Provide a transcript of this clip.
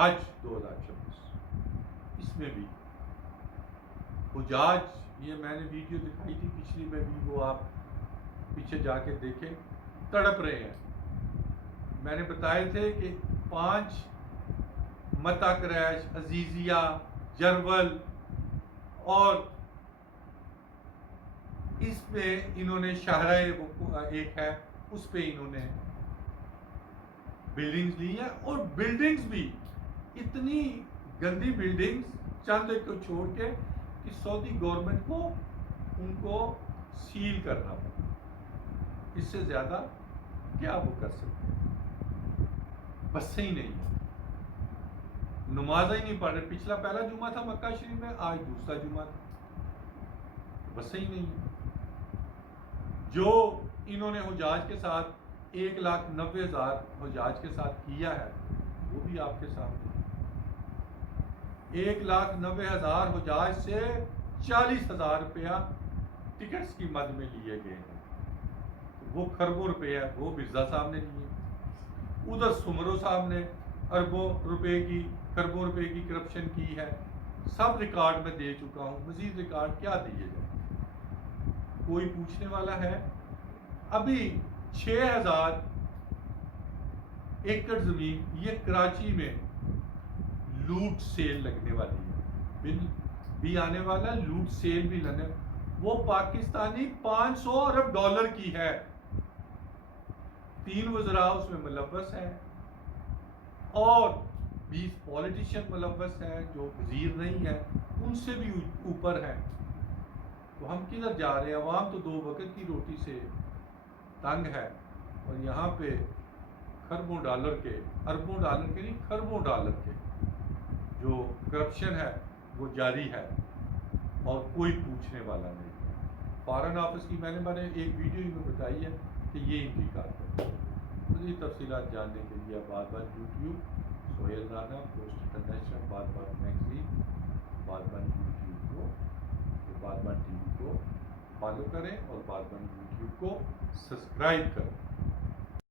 حج 2026 اس میں بھی حجاج، یہ میں نے ویڈیو دکھائی تھی پچھلی میں بھی، وہ آپ پیچھے جا کے دیکھیں، تڑپ رہے ہیں۔ میں نے بتائے تھے کہ 5 متا کریش، عزیزیہ، جرول، اور اس پہ انہوں نے شاہراہ ایک ہے، اس پہ انہوں نے بلڈنگز لی ہیں، اور بلڈنگز بھی اتنی گندی بلڈنگز چند کو چھوڑ کے کہ سعودی گورنمنٹ کو ان کو سیل کرنا پڑا۔ اس سے زیادہ کیا وہ کر سکتے ہیں؟ بسیں ہی نہیں، نمازیں ہی نہیں پڑھ رہے۔ پچھلا پہلا جمعہ تھا مکہ شریف میں، آج دوسرا جمعہ تھا، بسیں ہی نہیں۔ جو انہوں نے حجاج کے ساتھ 1,90,000 حجاج کے ساتھ کیا ہے وہ بھی آپ کے سامنے، 1,90,000 حجاج سے 40,000 روپیہ ٹکٹس کی مد میں لیے گئے ہیں، وہ کھربوں روپے ہے، وہ مرزا صاحب نے لیے۔ ادھر سمرو صاحب نے اربوں روپے کی، کھربوں روپے کی کرپشن کی ہے، سب ریکارڈ میں دے چکا ہوں، مزید ریکارڈ کیا دیے جائیں؟ کوئی پوچھنے والا ہے؟ ابھی 6,000 ایکڑ زمین یہ کراچی میں لوٹ سیل لگنے والی ہے، بل بھی آنے والا، لوٹ سیل بھی لگنے، وہ پاکستانی 500 ارب ڈالر کی ہے۔ 3 وزراء اس میں ملوث ہیں، اور 20 پولیٹیشین ملوث ہیں جو وزیر نہیں ہیں، ان سے بھی اوپر ہیں۔ تو ہم کدھر جا رہے ہیں؟ عوام تو 2 وقت کی روٹی سے تنگ ہے، اور یہاں پہ کھربوں ڈالر کے، اربوں ڈالر کے نہیں، کھربوں ڈالر کے جو کرپشن ہے وہ جاری ہے، اور کوئی پوچھنے والا نہیں۔ فارن آفس کی میں نے ایک ویڈیو ہی میں بتائی ہے کہ یہ ان کی کارکردگی ہے۔ مزید تفصیلات جاننے کے لیے بات بات YouTube Sohail Rana, post international, بات بات میگزین، بات بات یوٹیوب کو، بات بات ٹی وی کو فالو کریں، اور بات بات یوٹیوب کو سبسکرائب کریں۔